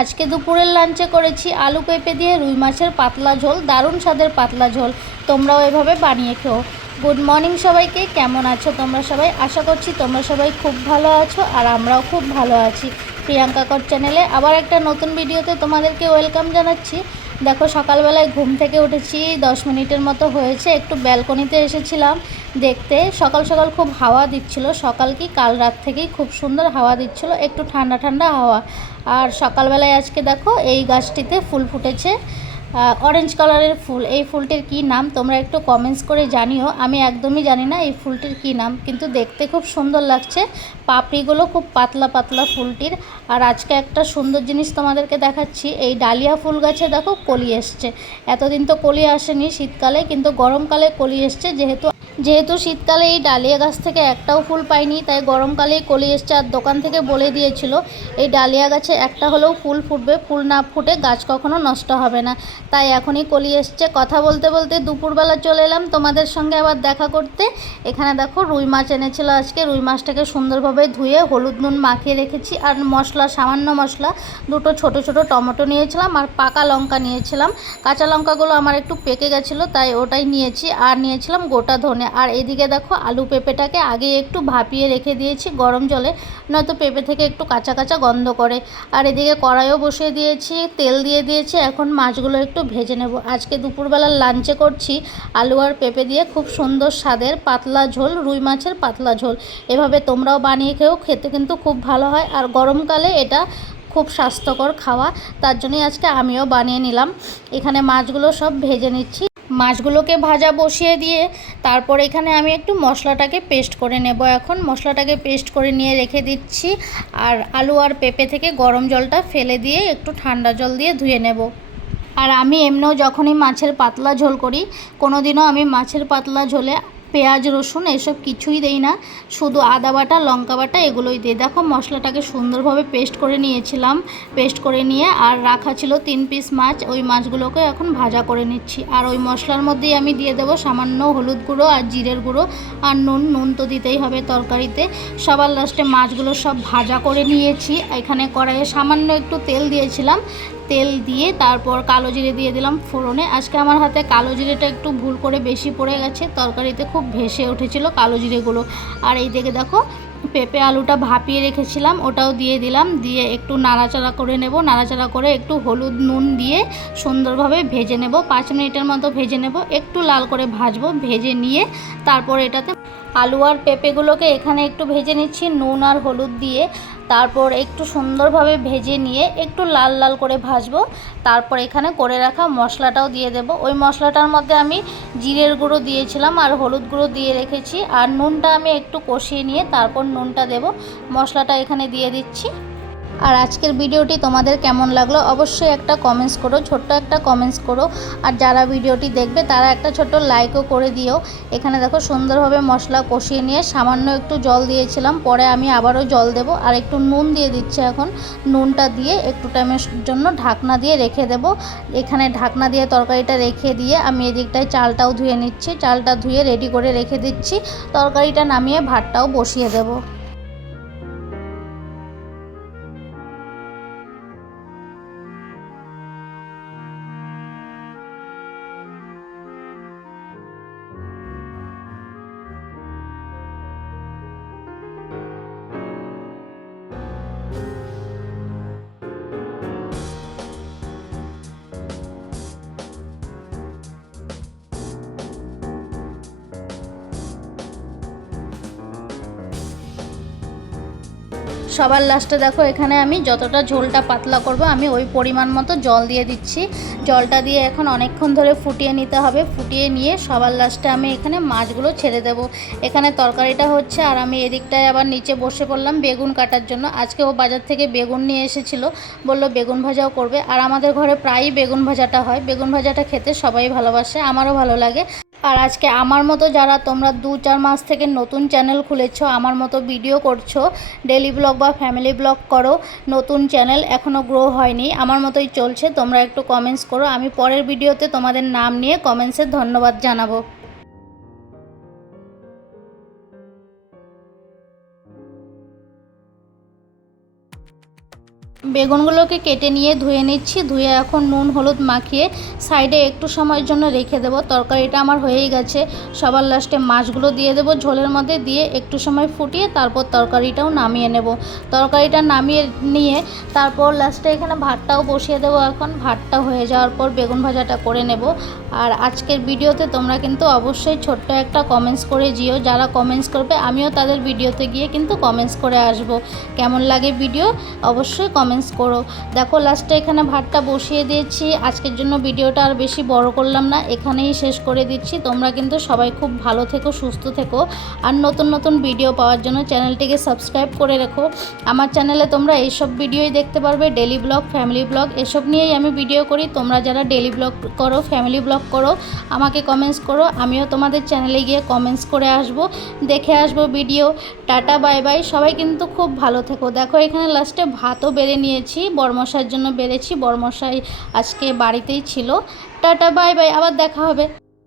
আজকে দুপুরের লাঞ্চে করেছি আলু পেঁপে দিয়ে রুই মাছের পাতলা ঝোল, দারুণ স্বাদের পাতলা ঝোল। তোমরাও এভাবে বানিয়ে খেও। গুড মর্নিং সবাইকে, কেমন আছো তোমরা সবাই? আশা করছি তোমরা সবাই খুব ভালো আছো আর আমরাও খুব ভালো আছি। প্রিয়াঙ্কা কর চ্যানেলে আবার একটা নতুন ভিডিওতে তোমাদেরকে ওয়েলকাম জানাচ্ছি। দেখো, সকালবেলায় ঘুম থেকে উঠেছি, 10 মিনিটের মতো হয়েছে। একটু ব্যালকনিতে এসেছিলাম দেখতে। সকাল সকাল খুব হাওয়া দিচ্ছিল, সকাল কি কাল রাত থেকেই খুব সুন্দর হাওয়া দিচ্ছিল, একটু ঠান্ডা ঠান্ডা হাওয়া। আর সকালবেলায় আজকে দেখো এই গাছটিতে ফুল ফুটেছে, অরেঞ্জ কালারের ফুল। এই ফুলটির কী নাম তোমরা একটু কমেন্টস করে জানিও। আমি একদমই জানি না এই ফুলটির কী নাম, কিন্তু দেখতে খুব সুন্দর লাগছে। পাপড়িগুলো খুব পাতলা পাতলা ফুলটির। আর আজকে একটা সুন্দর জিনিস তোমাদেরকে দেখাচ্ছি। এই ডালিয়া ফুল গাছে দেখো কলি এসছে। এতদিন তো কলি আসেনি শীতকালে, কিন্তু গরমকালে কলি এসছে। যেহেতু শীতকালে এই ডালিয়া গাছ থেকে একটাও ফুল পাইনি, তাই গরমকালেই কলি এসছে। আর দোকান থেকে বলে দিয়েছিল এই ডালিয়া গাছে একটা হলেও ফুল ফুটবে, ফুল না ফুটে গাছ কখনো নষ্ট হবে না। তাই এখনই কলি এসছে। কথা বলতে বলতে দুপুরবেলা চলে এলাম তোমাদের সঙ্গে আবার দেখা করতে। এখানে দেখো রুই মাছ এনেছিল আজকে। রুই মাছটাকে সুন্দরভাবে ধুয়ে হলুদ নুন মাখিয়ে রেখেছি। আর মশলা, সামান্য মশলা, দুটো ছোট ছোট টমেটো নিয়েছিলাম আর পাকা লঙ্কা নিয়েছিলাম। কাঁচা লঙ্কাগুলো আমার একটু পেকে গেছিলো, তাই ওটাই নিয়েছি। আর নিয়েছিলাম গোটা ধনে। আর এদিকে দেখো আলু পেঁপেটাকে আগে একটু ভাপিয়ে রেখে দিয়েছি গরম জলে, নয়তো পেঁপে থেকে একটু কাঁচা কাঁচা গন্ধ করে। আর এদিকে কড়াইও বসিয়ে দিয়েছি, তেল দিয়ে দিয়েছি। এখন মাছগুলো একটু ভেজে নেব। আজকে দুপুরবেলার লাঞ্চে করছি আলু আর পেঁপে দিয়ে খুব সুন্দর স্বাদের পাতলা ঝোল, রুই মাছের পাতলা ঝোল। এভাবে তোমরাও বানিয়ে খেও, খেতে কিন্তু খুব ভালো হয়। আর গরমকালে এটা খুব স্বাস্থ্যকর খাওয়া, তার জন্যই আজকে আমিও বানিয়ে নিলাম। এখানে মাছগুলো সব ভেজে নিচ্ছি। মাছগুলোকে ভাজা বসিয়ে দিয়ে তারপর এখানে আমি একটু মশলাটাকে পেস্ট করে নেব। এখন মশলাটাকে পেস্ট করে নিয়ে রেখে দিচ্ছি। আর আলু আর পেঁপে থেকে গরম জলটা ফেলে দিয়ে একটু ঠান্ডা জল দিয়ে ধুয়ে নেব। আর আমি এমনিও যখনই মাছের পাতলা ঝোল করি, কোনো দিনও আমি মাছের পাতলা ঝোলে পেঁয়াজ রসুন এসব কিছুই দেই না, শুধু আদা বাটা লঙ্কা বাটা এগুলোই দিই। দেখো মশলাটাকে সুন্দরভাবে পেস্ট করে নিয়েছিলাম। পেস্ট করে নিয়ে আর রাখা ছিল 3 পিস মাছ, ওই মাছগুলোকে এখন ভাজা করে নিচ্ছি। আর ওই মশলার মধ্যেই আমি দিয়ে দেবো সামান্য হলুদ গুঁড়ো আর জিরের গুঁড়ো আর নুন। নুন তো দিতেই হবে তরকারিতে। সবার লাস্টে মাছগুলো সব ভাজা করে নিয়েছি। এখানে কড়াইয়ে সামান্য একটু তেল দিয়েছিলাম, তেল দিয়ে তারপর কালো জিরে দিয়ে দিলাম ফোড়নে। আজকে আমার হাতে কালো জিরেটা একটু ভুল করে বেশি পড়ে গেছে, তরকারিতে খুব ভেসে উঠেছিল কালো জিরেগুলো। আর এই দিকে দেখো পেঁপে আলুটা ভাপিয়ে রেখেছিলাম, ওটাও দিয়ে দিলাম। দিয়ে একটু নাড়াচাড়া করে নেব। নাড়াচাড়া করে একটু হলুদ নুন দিয়ে সুন্দরভাবে ভেজে নেব। 5 মিনিটের মতো ভেজে নেব, একটু লাল করে ভাজবো। ভেজে নিয়ে তারপর এটাতে আলু আর পেঁপেগুলোকে এখানে একটু ভেজে নিচ্ছি নুন আর হলুদ দিয়ে। তারপর একটু সুন্দরভাবে ভেজে নিয়ে একটু লাল লাল করে ভাজবো। তারপর এখানে করে রাখা মশলাটাও দিয়ে দেব। ওই মশলাটার মধ্যে আমি জিরের গুঁড়ো দিয়েছিলাম আর হলুদ গুঁড়ো দিয়ে রেখেছি। আর নুনটা আমি একটু কষিয়ে নিয়ে তারপর নুনটা দেব। মশলাটা এখানে দিয়ে দিচ্ছি। আর আজকের ভিডিওটি তোমাদের কেমন লাগলো অবশ্যই একটা কমেন্টস করো, ছোট্ট একটা কমেন্টস করো। আর যারা ভিডিওটি দেখবে তারা একটা ছোট্ট লাইকও করে দিও। এখানে দেখো সুন্দরভাবে মশলা কষিয়ে নিয়ে সামান্য একটু জল দিয়েছিলাম, পরে আমি আবারও জল দেব। আর একটু নুন দিয়ে দিচ্ছি এখন। নুনটা দিয়ে একটু টাইমের জন্য ঢাকনা দিয়ে রেখে দেব। এখানে ঢাকনা দিয়ে তরকারিটা রেখে দিয়ে আমি এদিকটায় চালটাও ধুয়ে নিচ্ছি। চালটা ধুয়ে রেডি করে রেখে দিচ্ছি। তরকারিটা নামিয়ে ভাতটাও বসিয়ে দেবো। সবার লাস্টে দেখো এখানে আমি যতটা ঝোলটা পাতলা করব আমি ওই পরিমাণ মতো জল দিয়ে দিচ্ছি। জলটা দিয়ে এখন অনেকক্ষণ ধরে ফুটিয়ে নিতে হবে। ফুটিয়ে নিয়ে সবার লাস্টে আমি এখানে মাছগুলো ছেড়ে দেব। এখানে তরকারিটা হচ্ছে আর আমি এদিকটায় আবার নিচে বসে পড়লাম বেগুন কাটার জন্য। আজকে ও বাজার থেকে বেগুন নিয়ে এসেছিলো, বললো বেগুন ভাজাও করবে। আর আমাদের ঘরে প্রায়ই বেগুন ভাজাটা হয়। বেগুন ভাজাটা খেতে সবাই ভালোবাসে, আমারও ভালো লাগে। আর আজকে আমার মতো যারা তোমরা 2-4 মাস থেকে নতুন চ্যানেল খুলেছো, আমার মতো ভিডিও করছো, ডেলি ব্লগ বা ফ্যামিলি ব্লগ করো, নতুন চ্যানেল এখনও গ্রো হয়নি, আমার মতোই চলছে, তোমরা একটু কমেন্টস করো। আমি পরের ভিডিওতে তোমাদের নাম নিয়ে কমেন্টসে ধন্যবাদ জানাবো। বেগুনগুলোকে কেটে নিয়ে ধুয়ে নিচ্ছি। ধুয়ে এখন নুন হলুদ মাখিয়ে সাইডে একটু সময়ের জন্য রেখে দেবো। তরকারিটা আমার হয়েই গেছে। সবার লাস্টে মাছগুলো দিয়ে দেবো ঝোলের মধ্যে, দিয়ে একটু সময় ফুটিয়ে তারপর তরকারিটাও নামিয়ে নেব। তরকারিটা নামিয়ে নিয়ে তারপর লাস্টে এখানে ভাতটাও বসিয়ে দেবো। এখন ভাতটা হয়ে যাওয়ার পর বেগুন ভাজাটা করে নেব। আর আজকের ভিডিওতে তোমরা কিন্তু অবশ্যই ছোট্ট একটা কমেন্টস করে যেও। যারা কমেন্টস করবে আমিও তাদের ভিডিওতে গিয়ে কিন্তু কমেন্টস করে আসব। কেমন লাগে ভিডিও অবশ্যই কমেন্টস করো। দেখো লাস্টে এখানে ভাতটা বসিয়ে দিয়েছি। আজকের জন্য ভিডিওটা আর বেশি বড় করলাম না, এখানেই শেষ করে দিচ্ছি। তোমরা কিন্তু সবাই খুব ভালো থেকো, সুস্থ থেকো। আর নতুন নতুন ভিডিও পাওয়ার জন্য চ্যানেলটিকে সাবস্ক্রাইব করে রেখো। আমার চ্যানেলে তোমরা এইসব ভিডিওই দেখতে পারবে, ডেলি ব্লগ, ফ্যামিলি ব্লগ, এসব নিয়েই আমি ভিডিও করি। তোমরা যারা ডেলি ব্লগ করো, ফ্যামিলি ব্লগ করো, আমাকে কমেন্টস করো। আমিও তোমাদের চ্যানেলে গিয়ে কমেন্টস করে আসব, দেখে আসবো ভিডিও। টাটা বাই বাই, সবাই কিন্তু খুব ভালো থেকো। দেখো এখানে লাস্টে ভাতও বেড়ে নিয়েছি, বরমশাইয়ের জন্য বেড়েছি। বরমশাই আজকে বাড়িতেই ছিল। টাটা বাই বাই, আবার দেখা হবে।